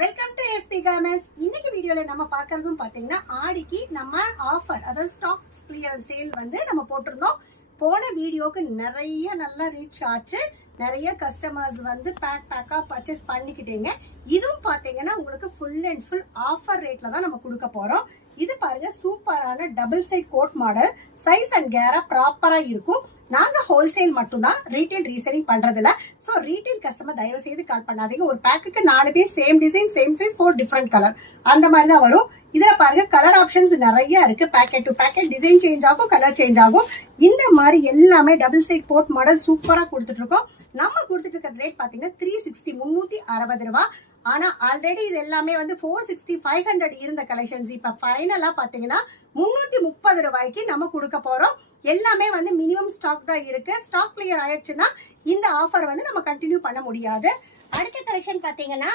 Welcome to SP garments. இன்னைக்கு வீடியோல நம்ம பார்க்கறதும் பாத்தீங்கன்னா ஆடிக்கு நம்ம ஆஃபர், அதாவது ஸ்டாக் கிளியரன்ஸ் சேல் வந்து நம்ம போட்டிருந்தோம். போன வீடியோக்கு நிறைய நல்லா ரீச் ஆச்சு. நிறைய கஸ்டமர்ஸ் வந்து பேக்கா பர்ச்சேஸ் பண்ணிக்கிட்டீங்க. இதுவும் பாத்தீங்கன்னா உங்களுக்கு ஃபுல் அண்ட் ஃபுல் ஆஃபர் ரேட்ல தான் நம்ம கொடுக்க போறோம். இது பாருங்க, சூப்பரான double side coat model, size and கேரா ப்ராப்பரா இருக்கும். நாங்க ஹோல்சேல் மட்டும் தான், ரீட்டைல் ரீசெல்லிங் பண்றதுல. சோ ரீட்டைல் கஸ்டமர் தயவு செய்து கால் பண்ணாதீங்க. ஒரு பேக்குக்கு 4 piece, same design, same size, 4 different colour, அந்த மாதிரி தான் வரும். இதுல பாருங்க கலர் ஆப்ஷன்ஸ் நிறைய இருக்கு. Packet to packet design change ஆகும், கலர் சேஞ்ச் ஆகும். இந்த மாதிரி எல்லாமே டபுள் சைட் கோட் மாடல் சூப்பரா கொடுத்துட்டு இருக்கோம். நம்ம கொடுத்துட்டு இருக்க ரேட் பாத்தீங்கன்னா 360 360 ரூபாய். ஆனா ஆல்ரெடி இது எல்லாமே வந்து 460 500 இருந்த கலெக்ஷன்ஸ் இப்ப ஃபைனலா பாத்தீங்கன்னா 330 ரூபாய்க்கு நம்ம கொடுக்க போறோம். எல்லாமே வந்து மினிமம் ஸ்டாக் தான் இருக்கு. ஸ்டாக் கிளியர் ஆயிடுச்சுன்னா இந்த ஆஃபர் வந்து நம்ம கண்டினியூ பண்ண முடியாது. அடுத்த கலெக்ஷன் பாத்தீங்கன்னா,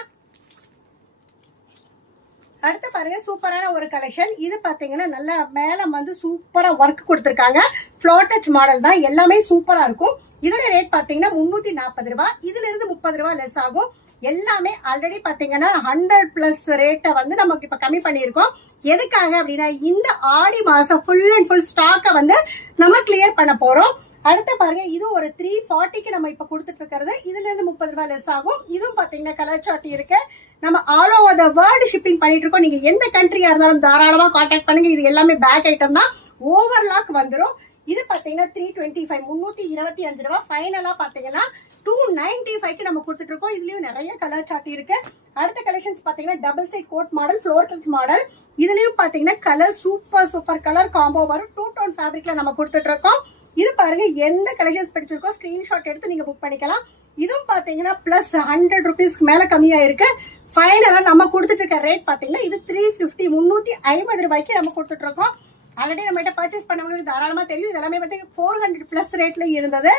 அடுத்து பாருங்க சூப்பரான ஒரு கலெக்ஷன். இது பாத்தீங்கன்னா நல்லா மேல வந்து சூப்பரா ஒர்க் கொடுத்திருக்காங்க. ஃப்ளோர் டச் மாடல் தான், எல்லாமே சூப்பரா இருக்கும். இதோட ரேட் பாத்தீங்கன்னா 340 ரூபாய். இதுல இருந்து 30 ரூபாய் லெஸ் ஆகும். எல்லாமே ஆல்ரெடி பாத்தீங்கன்னா 100+ ரேட்டை வந்து நமக்கு இப்ப கம்மி பண்ணிருக்கோம். எதுக்காக அப்படின்னா இந்த ஆடி மாசம் ஃபுல் அண்ட் ஃபுல் ஸ்டாக்கை வந்து நம்ம கிளியர் பண்ண போறோம். அடுத்து பாருங்க, இது ஒரு 340க்கு நம்ம இப்ப கொடுத்துட்டு இருக்கிறது. இதுல இருந்து 30 ரூபாய் லெஸ் ஆகும். இதுவும் பாத்தீங்கன்னா கலர் சார்ட் இருக்கு. நம்ம all over the world shipping பண்ணிட்டு இருக்கோம். நீங்க எந்த கண்ட்ரியா இருந்தாலும் தாராளமா கான்டாக்ட் பண்ணுங்க. இது எல்லாமே பேக் ஐட்டம் தான், ஓவர்லாக் வந்துடும். இது பாத்தீங்கன்னா 325 325 ரூபாய். ஃபைனலா பாத்தீங்கன்னா 295க்கு நம்ம கொடுத்துட்டு இருக்கோம். இதுலயும் நிறைய கலர் சார்ட் இருக்கு. அடுத்த கலெக்ஷன்ஸ் பாத்தீங்கன்னா double side coat model, floor touch model. இதுலயும் பாத்தீங்கன்னா கலர் சூப்பர் கலர் காம்போ வரும். 2 டோன் ஃபேப்ரிக்ல நம்ம கொடுத்துட்டு இருக்கோம். இது பாருங்க, எந்த கலெக்ஷன்ஸ் பிடிச்சிருக்கோ ஸ்கிரீன்ஷாட் எடுத்து நீங்க புக் பண்ணிக்கலாம். இதுவும் பாத்தீங்கன்னா பிளஸ் 100 ருபீஸ்க்கு மேல கம்மியா இருக்கு. ஃபைனலா நம்ம கொடுத்துட்டு இருக்க ரேட் பாத்தீங்கன்னா இது 350 350 ரூபாய்க்கு நம்ம கொடுத்துட்டு இருக்கோம். ஆல்ரெடி நம்ம கிட்ட பர்ச்சேஸ் பண்ணவங்களுக்கு தாராளமா தெரியும். இதெல்லாமே வந்து 400+ ரேட்ல இருந்தது.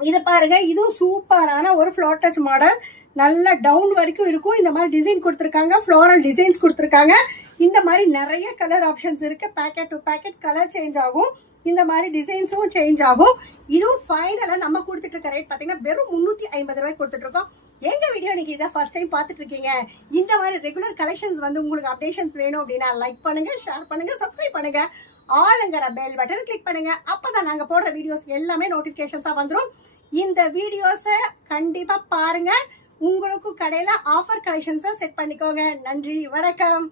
இது பாருங்க, இதுவும் சூப்பரான ஒரு ஃப்ளோர் டச் மாடல், நல்ல டவுன் வரைக்கும் இருக்கும். இந்த மாதிரி டிசைன் கொடுத்துருக்காங்க, ஃப்ளோரல் டிசைன்ஸ் கொடுத்துருக்காங்க. இந்த மாதிரி நிறைய கலர் ஆப்ஷன்ஸ் இருக்கு. Packet to packet colour change ஆகும். இந்த மாதிரி டிசைன்ஸும் சேஞ்ச் ஆகும். இதுவும் ஃபைனலா நம்ம கொடுத்துட்டு இருக்க ரேட் பாத்தீங்கன்னா வெறும் 350 ரூபாய் கொடுத்துட்டு இருக்கோம். எங்க வீடியோ நீங்க இதை ஃபர்ஸ்ட் டைம் பார்த்துட்டு இருக்கீங்க, இந்த மாதிரி ரெகுலர் கலெக்ஷன்ஸ் வந்து உங்களுக்கு அப்டேஷன்ஸ் வேணும் அப்படின்னா லைக் பண்ணுங்க, ஷேர் பண்ணுங்க, சப்ஸ்கிரைப் பண்ணுங்க, ஆல்ங்கிற பெல் பட்டன் கிளிக் பண்ணுங்க. அப்பதான் நாங்க போடுற வீடியோஸ் எல்லாமே நோட்டிபிகேஷன்ஸா வந்துடும். இந்த வீடியோஸை கண்டிப்பா பாருங்க. உங்களுக்கு கடையில ஆஃபர் கலெக்ஷன்ஸை செட் பண்ணிக்கோங்க. நன்றி, வணக்கம்.